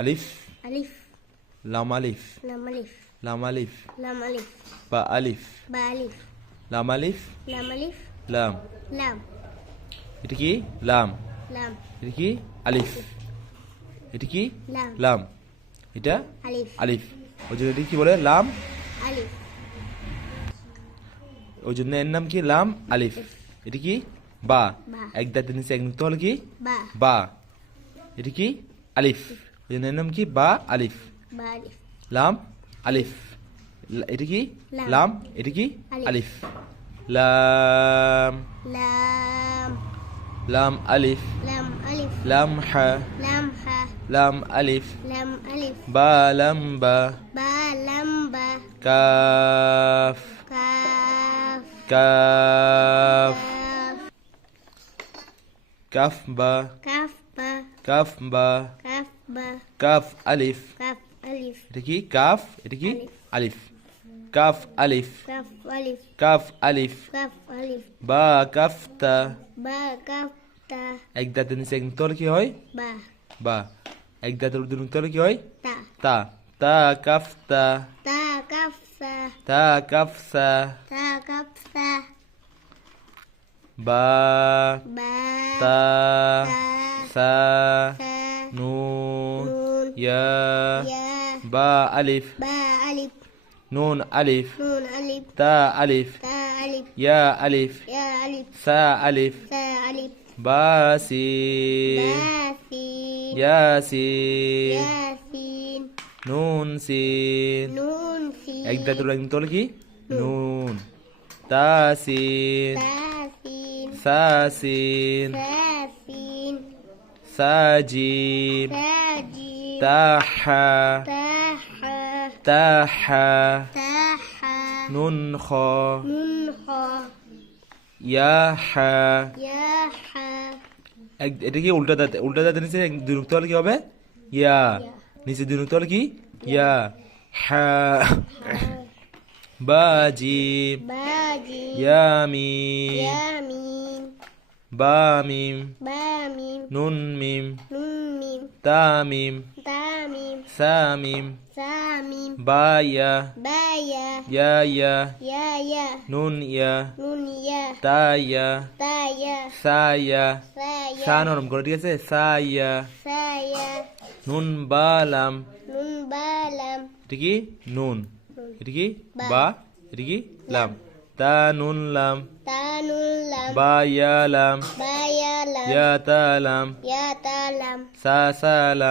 আলিফ আলিফ লাম আলিফ লাম আলিফ লাম আলিফ লাম আলিফ বা আলিফ বা আলিফ লাম আলিফ লাম আলিফ লাম। লাম এটা কি লাম, লাম এটা কি আলিফ, এটা কি লাম লাম, এটা আলিফ আলিফ। ওই জন্য এটা কি বলে লাম আলিফ ওই জন্য এর নাম কি লাম আলিফ। এটা কি বা, বা এক দাঁতের নিচে এক নুক্তা হলে কি বা বা। এটা কি আলিফ, ওই জন্য এর নাম কি বা আলিফ। বা আলিফ লাম আলিফ। এটা কি লাম। লাম, এটা কি আলিফ। আলিফ। লাম লাম লাম আলিফ লাম আলিফ লাম হা লাম হা লাম আলিফ লাম আলিফ বা লাম বা বা লাম বা calf calf calf calf calf বা কাফ বা কাফ বা কাফ বা কাফ আলিফ। কাফ আলিফ এটা কি কাফ, এটা কি আলিফ। আলিফ। কাফ আলিফ কাফ আলিফ কাফ আলিফ কাফ আলিফ বা কাফতা। বা কাফ তা এক দাঁতের নিচে এক নুক্তা হলে কি হয় বা বা, এক দাঁতের উপর নুক্তা হলে কি হয় তা তা। তা কাফতা তা কাফ সা তা কাফসা। তা কাফ সা বা বা তা তা সা সা নুন নুন ইয়া ইয়া বা আলিফ বা আলিফ নুন আলিফ নুন আলিফ তা আলিফ তা আলিফ ইয়া আলিফ ইয়া আলিফ সা আলিফ সা আলিফ বা সিন বা সিন ইয়াসিন ইয়াসিন নুন সিন। নুন সিন এক দাঁতের এক নুক্তা হলে কি নুন। তাসিন তাসিন সাসিন সাসিন সাজিম সাজিম তাহা তাহা তাহা তাহা নুন খ নুন খ ইয়াহা। ইয়াহা এটা কি উল্টা দাঁত, উল্টা দাঁতের নিচে দুই নুক্তা হলে কি হবে ইয়া, নিচে দুই নুক্তা হলে কি ইয়া। হা বাজিম বাজি ইয়ামিম ইয়ামিন বামিম বামিম নুন মিম নুন মিম তামিম তামিম সামিম সামিম বায়া বায়া ইয়া ইয়া নুন ইয়া নুন ইয়া তায়া তায়া সায়া সায়া সা নরম করে, ঠিক আছে সায়া সায়া নুন বালাম। নুন বালাম এটা কি নুন, এটা কি বা। বা, এটা কি লাম। তা নুন লাম তানুল লাম বা ইয়া লাম বায়া লাম ইয়া তা লাম ইয়া তালাম সা সা লাম।